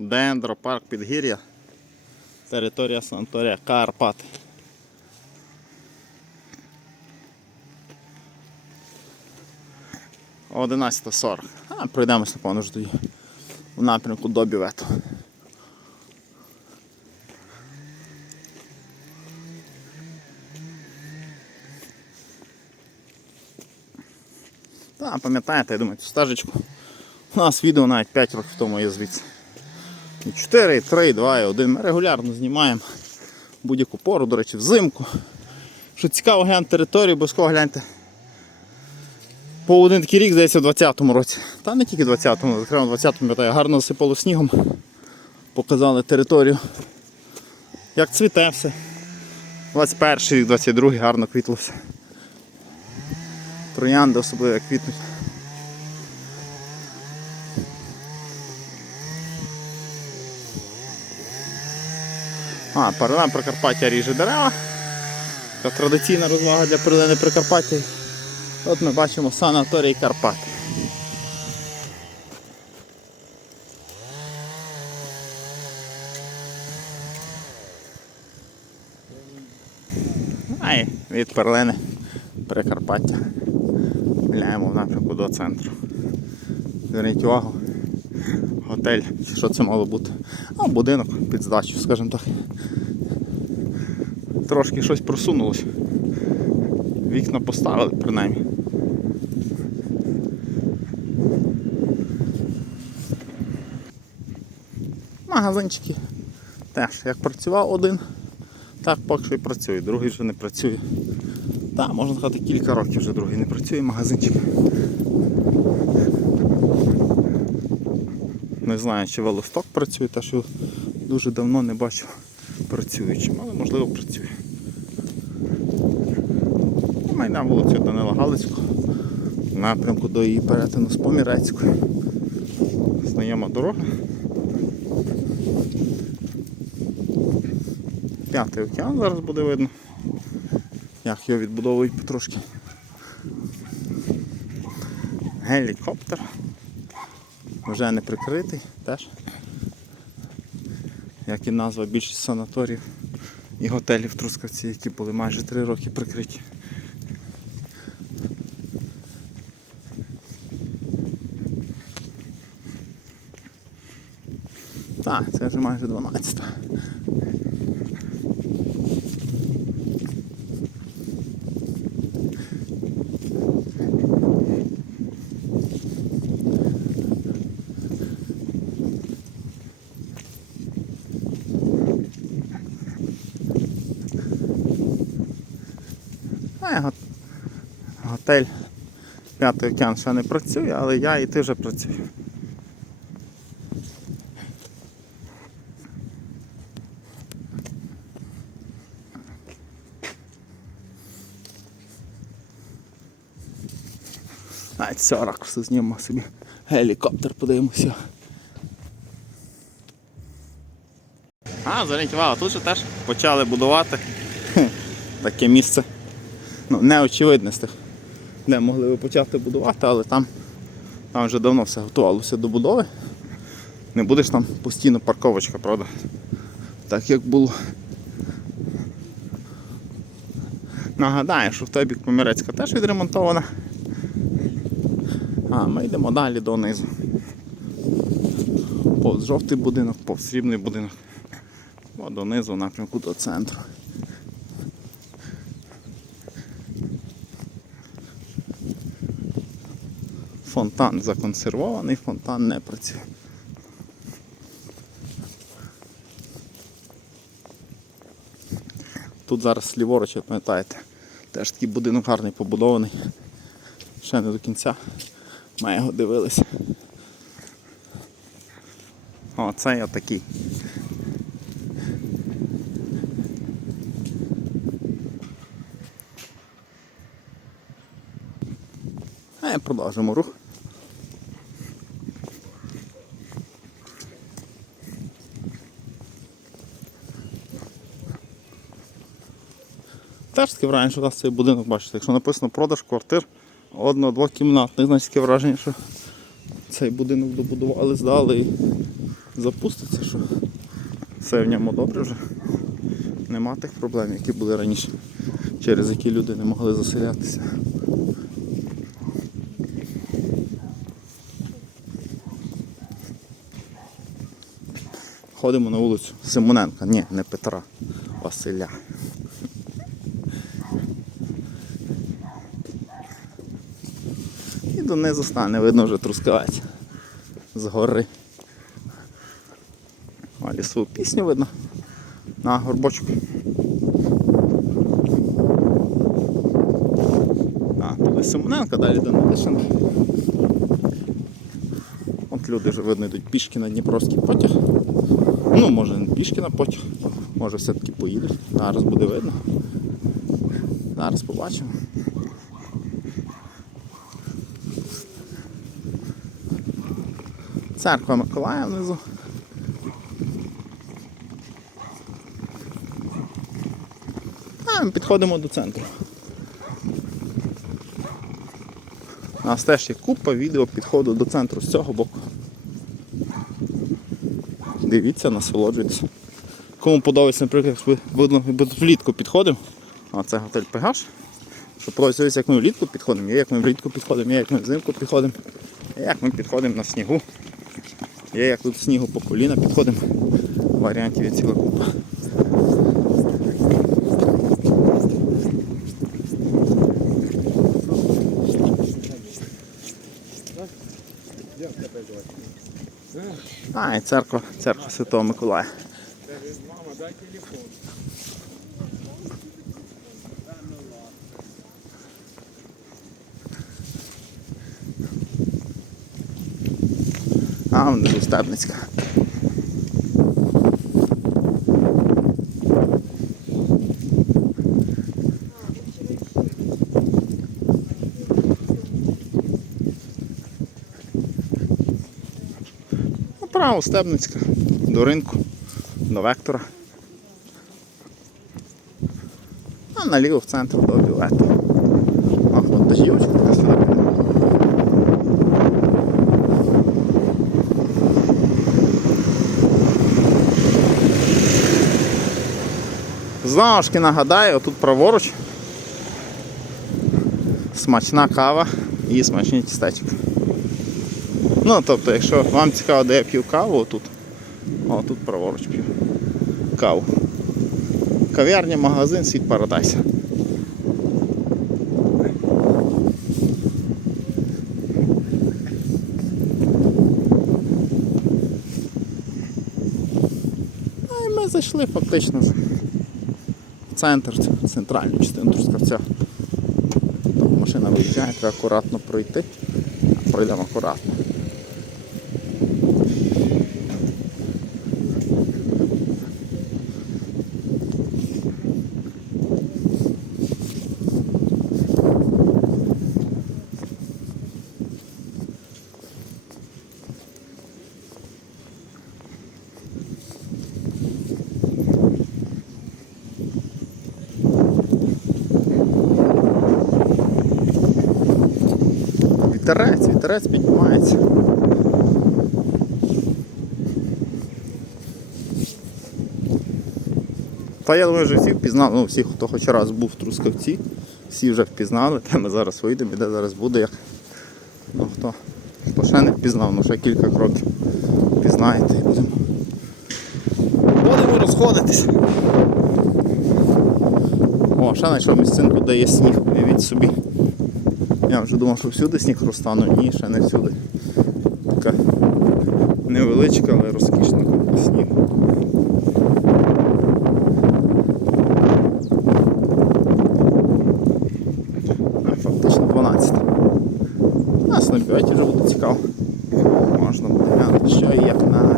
Дендропарк Підгір'я. Територія санаторія Карпат. О 11.40. А, пройдемося, напевно, ж тоді в напрямку до бювету. Так, пам'ятаєте, я думаю, цю стежечку. У нас відео навіть 5 років тому є звідси. І 4, 3, 2, і 1. Ми регулярно знімаємо будь-яку пору, до речі, взимку. Що цікаво, гляньте територію, обов'язково гляньте. По один такий рік, здається, в 20-му році. Та не тільки в 20-му, зокрема в 20-му пам'ятаю, гарно засипало снігом. Показали територію. Як цвіте все. 21 рік, 22 гарно квітло все. Троянди особливо як квітнуть. А, перелем Прикарпаття ріже дерева. Така традиційна розвага для перлини Прикарпаття. От ми бачимо санаторій Карпат. А і від перлини Прикарпаття. Гуляємо в напрямку до центру. Зверніть увагу. Готель, що це мало бути? А, будинок під здачу, скажімо так. Трошки щось просунулося. Вікна поставили принаймні. Магазинчики теж як працював один, так поки що і працює, другий вже не працює. Так, можна сказати, кілька років вже другий не працює магазинчик. Не знаю, чи велосток працює, та що дуже давно не бачив працюючим, але можливо працює. І Ми вулицю Данила Галицького, в напрямку до її перетину з Помірецькою. Знайома дорога. П'ятий океан зараз буде видно. Як його відбудовують потрошки. Гелікоптер. Вже не прикритий теж. Як і назва більшість санаторіїв і готелів Трускавці, які були майже 3 роки прикриті. Так, це вже майже 12. А, го- готель П'ятий океан ще не працює, але я і ти вже працюю. Навіть цього ракурсу знімемо собі гелікоптер, подивимося. А, зверніть увагу, тут же теж почали будувати таке місце. Ну, тих, де могли би почати будувати, але там, там вже давно все готувалося до будови. Не будеш там постійно парковочка, правда? Так як було. Нагадаю, що в той бік Помірецька теж відремонтована. А ми йдемо далі донизу. Повз жовтий будинок, повз срібний будинок. О, донизу напрямку до центру. Фонтан законсервований, фонтан не працює. Тут зараз ліворуч, як пам'ятаєте, теж такий будинок гарний побудований. Ще не до кінця. Ми його дивилися. О, цей отакий. А продовжимо рух. Теж таке враження, що у нас цей будинок, бачите, якщо написано продаж квартир одно-двокімнатних, значить таке враження, що цей будинок добудували, здали і запуститься, що все в ньому добре вже. Нема тих проблем, які були раніше, через які люди не могли заселятися. Ходимо на вулицю Симоненка. Ні, не Петра, Василя. Донизу стане, видно вже трускавець з гори. А лісову пісню видно на горбочку. А, далі до Нетишина. От люди вже видно йдуть пішки на Дніпровський потяг. Ну, може не пішки на потяг, може все-таки поїдуть. Зараз буде видно. Зараз побачимо. Церква Миколая внизу. А ми підходимо до центру. У нас теж є купа відео підходу до центру з цього боку. Дивіться, насолоджуйтесь. Кому подобається, наприклад, як ви якби тут влітку підходимо. А це готель Пегаш. Що подобається, як ми влітку підходимо, є як ми влітку підходимо, є як ми взимку підходимо, як ми підходимо на снігу. Є як тут снігу по коліна підходимо. Варіантів є ціла купа. А, і церква, церква Святого Миколая. А, внизу Стебницька. Направо Стебницька, до ринку, до вектора. А наліво в центр до білету. Ах, вантажівочка Знову ж таки нагадаю, отут праворуч смачна кава і смачні тістечки. Ну, тобто, якщо вам цікаво, де я п'ю каву, отут, о, тут праворуч п'ю каву. Кав'ярня, магазин, світ Парадайс. Ну ми зайшли фактично центр, центральну частину Трускавця. Машина виїжджає, треба акуратно пройти. Пройдемо акуратно. Вітерець, вітерець піднімається. Та я думаю, вже всі впізнали, ну всі, хто хоч раз був в Трускавці, всі вже впізнали, де ми зараз вийдемо де зараз буде як. Ну хто, хто ще не впізнав, ну ще кілька кроків впізнаєте і будемо. Будемо розходитися. О, ще знайшов місцинку, де є сніг, уявіть собі. Я вже думав, що всюди сніг розтану. Ні, ще не всюди. Така невеличка, але розкішна купа снігу. Фактично 12. Нас на бюветі вже буде цікаво. Можна буде глянути, що і як на